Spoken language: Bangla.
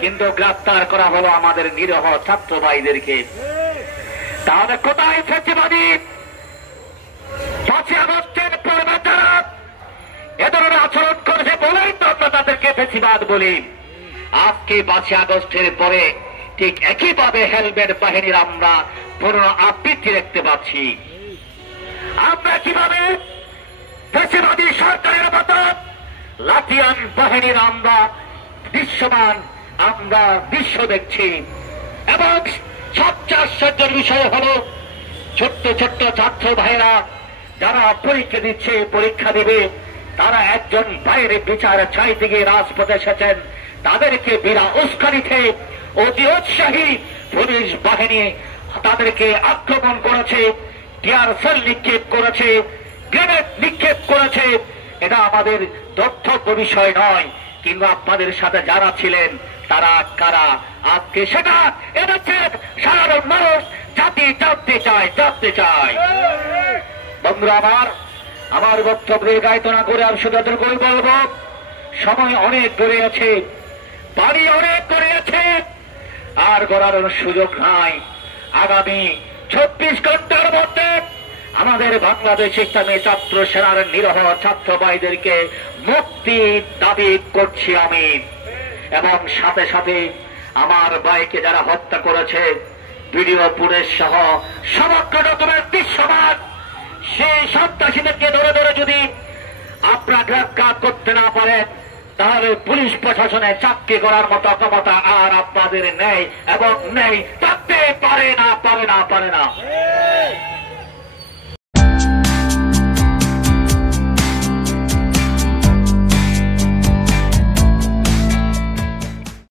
কিন্তু গ্রেফতার করা হলো আমাদের নিরীহ ছাত্র ভাইদেরকে। তাহলে কোথায় ফ্যাসিবাদী 5ই আগস্টের পূর্বে যারা এ ধরনের আচরণ করেছে বলেই তো আমরা তাদেরকে ফ্যাসিবাদ বলি। আজকে 5ই আগস্টের পরে ঠিক একইভাবে হেলমেট বাহিনীর আমরা পুরনো আবৃত্তি দেখতে পাচ্ছি। আমরা কিভাবে ফ্যাসিবাদী সরকারের মতো লাঠিয়ান বাহিনীর আমরা দৃশ্যমান আমরা দৃশ্য দেখছি। এবং সবচেয়ে আশ্চর্যের বিষয় হলো ছোট্ট ছোট্ট ছাত্র ভাইরা যারা পরীক্ষা দিচ্ছে, পরীক্ষা দিবে, তারা একজন বাইরে বিচার চাইতে গিয়ে রাজপথে এসেছেন, তাদেরকে বিনা উস্কানিতে অতি উৎসাহী পুলিশ বাহিনী তাদেরকে আক্রমণ করেছে, টিয়ার সেল নিক্ষেপ করেছে, গ্রেনেড নিক্ষেপ করেছে। এটা আমাদের তথ্য বিষয় নয়, কিন্তু আপনাদের সাথে যারা ছিলেন তারা কারা আজকে সেটা এদেশে সাধারণ মানুষ জাতি জানতে চায়। বন্ধুরা আমার বক্তব্য দীর্ঘায়িত না করে আমি শুধু করে বলবো, সময় অনেক গড়িয়েছে, বাড়ি অনেক গড়িয়েছে, আর গড়ার সুযোগ নাই। আগামী 24 ঘন্টার মধ্যে আমাদের বাংলাদেশ ইসলামী ছাত্র সেনার নিরীহ ছাত্র ভাইদেরকে মুক্তি দাবি করছি আমি। এবং সাথে সাথে আমার ভাইকে যারা হত্যা করেছে ভিডিও ফুটেজ সহ সমগ্র রকমের দৃশ্যমান সেই সন্ত্রাসীদেরকে ধরে ধরে যদি আপনারা গ্রেফতার করতে না পারেন, তাহলে পুলিশ প্রশাসনে চাকরি করার মতো ক্ষমতা আর আপনাদের নেই এবং নেই, থাকতে পারে না।